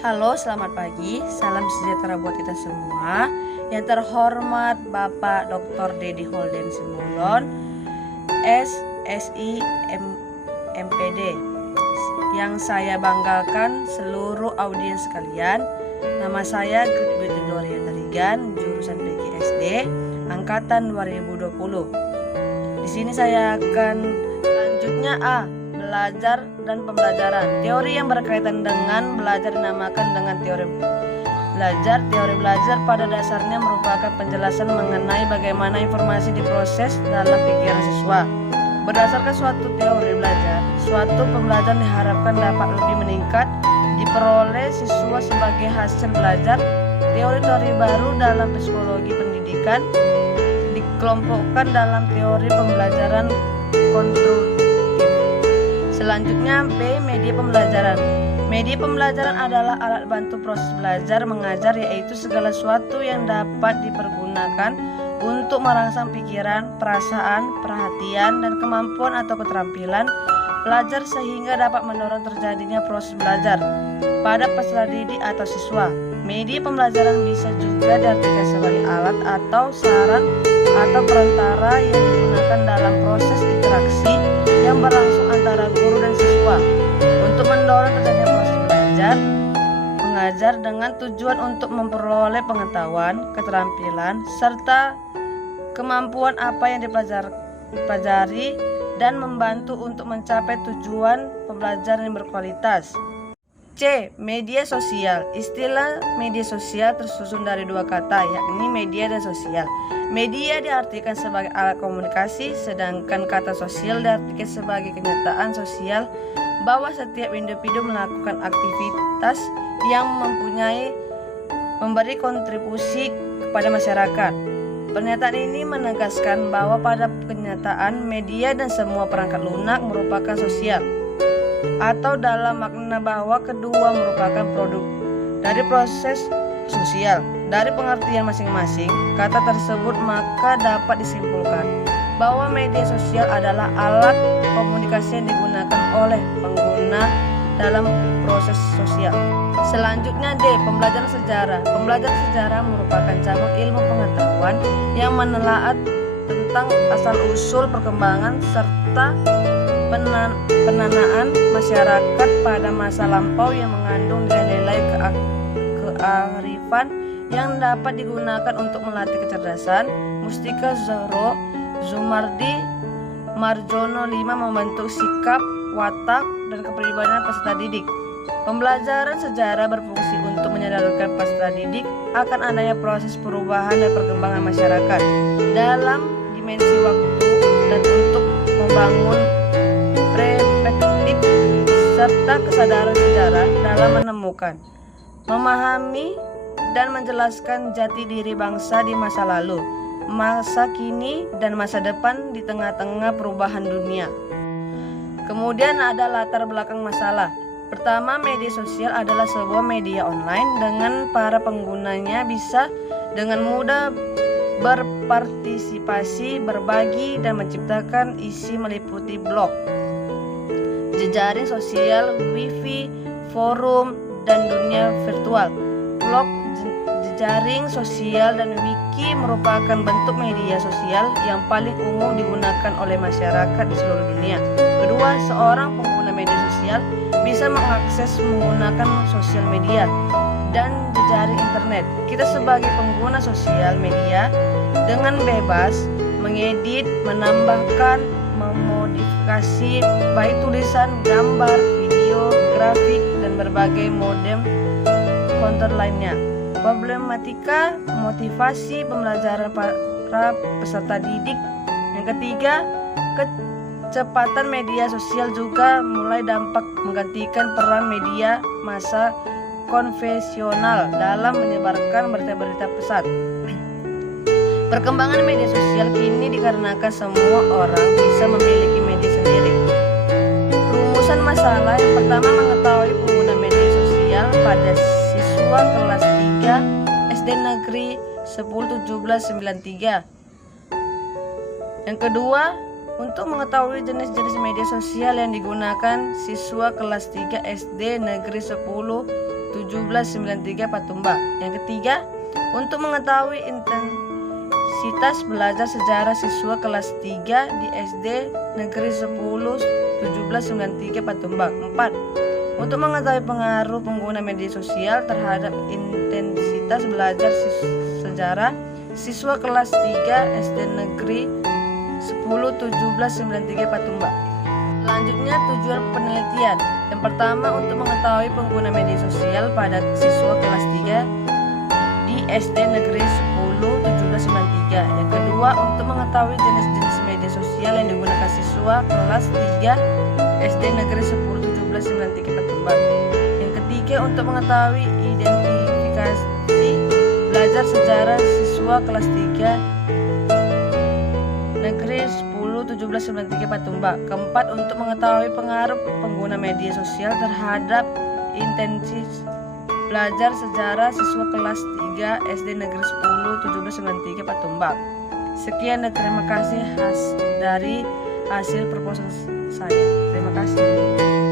Halo, selamat pagi. Salam sejahtera buat kita semua. Yang terhormat Bapak Dr. Dedi Holden Simbolon, SSI MPD. Yang saya banggakan seluruh audiens sekalian. Nama saya Grit Gloria Tarigan, jurusan PGSD, angkatan 2020. Di sini saya akan selanjutnya belajar dan pembelajaran. Teori yang berkaitan dengan belajar dinamakan dengan teori belajar. Teori belajar pada dasarnya merupakan penjelasan mengenai bagaimana informasi diproses dalam pikiran siswa. Berdasarkan suatu teori belajar, suatu pembelajaran diharapkan dapat lebih meningkat diperoleh siswa sebagai hasil belajar. Teori-teori baru dalam psikologi pendidikan dikelompokkan dalam teori pembelajaran konstruktif. Selanjutnya B. Media pembelajaran. Media pembelajaran adalah alat bantu proses belajar mengajar, yaitu segala sesuatu yang dapat dipergunakan untuk merangsang pikiran, perasaan, perhatian, dan kemampuan atau keterampilan pelajar sehingga dapat mendorong terjadinya proses belajar pada peserta didik atau siswa. Media pembelajaran bisa juga diartikan sebagai alat atau saran atau perantara yang digunakan dalam proses interaksi yang berlangsung antara guru dan siswa untuk mendorong terjadinya proses belajar mengajar dengan tujuan untuk memperoleh pengetahuan, keterampilan, serta kemampuan apa yang dipelajari dan membantu untuk mencapai tujuan pembelajaran yang berkualitas. C. Media sosial. Istilah media sosial tersusun dari dua kata, yakni media dan sosial. Media diartikan sebagai alat komunikasi, sedangkan kata sosial diartikan sebagai kenyataan sosial bahwa setiap individu melakukan aktivitas yang memberi kontribusi kepada masyarakat. Pernyataan ini menegaskan bahwa pada kenyataan media dan semua perangkat lunak merupakan sosial, atau dalam makna bahwa kedua merupakan produk dari proses sosial. Dari pengertian masing-masing kata tersebut, maka dapat disimpulkan bahwa media sosial adalah alat komunikasi yang digunakan oleh pengguna dalam proses sosial. Selanjutnya D. Pembelajaran sejarah. Pembelajaran sejarah merupakan cabang ilmu pengetahuan yang menelaah tentang asal-usul perkembangan serta penanaan masyarakat pada masa lampau yang mengandung nilai-nilai kearifan yang dapat digunakan untuk melatih kecerdasan. Mustika Zahro Zumardi Marjono 5 membentuk sikap, watak, dan kepribadian peserta didik. Pembelajaran sejarah berfungsi untuk menyadarkan peserta didik akan adanya proses perubahan dan perkembangan masyarakat dalam dimensi waktu dan untuk membangun perspektif serta kesadaran sejarah dalam menemukan, memahami, dan menjelaskan jati diri bangsa di masa lalu, masa kini, dan masa depan di tengah-tengah perubahan dunia. Kemudian ada latar belakang masalah. Pertama, media sosial adalah sebuah media online dengan para penggunanya bisa dengan mudah berpartisipasi, berbagi, dan menciptakan isi meliputi blog, jejaring sosial, wifi, forum, dan dunia virtual. Blog, jejaring sosial, dan wiki merupakan bentuk media sosial yang paling umum digunakan oleh masyarakat di seluruh dunia. Kedua, seorang pengguna media sosial bisa mengakses menggunakan sosial media dan jejaring internet. Kita sebagai pengguna sosial media dengan bebas mengedit, menambahkan, memodifikasi baik tulisan, gambar, video, grafik, dan berbagai model konten lainnya. Problematika motivasi pembelajaran para peserta didik. Yang ketiga, kecepatan media sosial juga mulai dampak menggantikan peran media massa konvensional dalam menyebarkan berita-berita pesat. Perkembangan media sosial kini dikarenakan semua orang bisa memiliki media sendiri. Rumusan masalah yang pertama, mengetahui pengguna media sosial pada siswa kelas 3 SD Negeri 101793. Yang kedua, untuk mengetahui jenis-jenis media sosial yang digunakan siswa kelas 3 SD Negeri 10 1793 Patumbak. Yang ketiga, untuk mengetahui intensitas belajar sejarah siswa kelas 3 di SD Negeri 10 1793 Patumbak. 4. Untuk mengetahui pengaruh pengguna media sosial terhadap intensitas belajar sejarah siswa kelas 3 SD Negeri 10 1793 Patumbak. Selanjutnya, tujuan penelitian. Yang pertama, untuk mengetahui pengguna media sosial pada siswa kelas 3 di SD Negeri 10 1793. Yang kedua, untuk mengetahui jenis-jenis media sosial yang digunakan siswa kelas 3 SD Negeri 10 1793 Patumbak. Yang ketiga, untuk mengetahui identifikasi belajar sejarah siswa kelas 3 Negeri 10 1793 Patumbak. Keempat, untuk mengetahui pengaruh pengguna media sosial terhadap intensitas belajar sejarah siswa kelas 3 SD Negeri 10 1793 Patumbak. Sekian dan terima kasih dari hasil proposal saya. Terima kasih.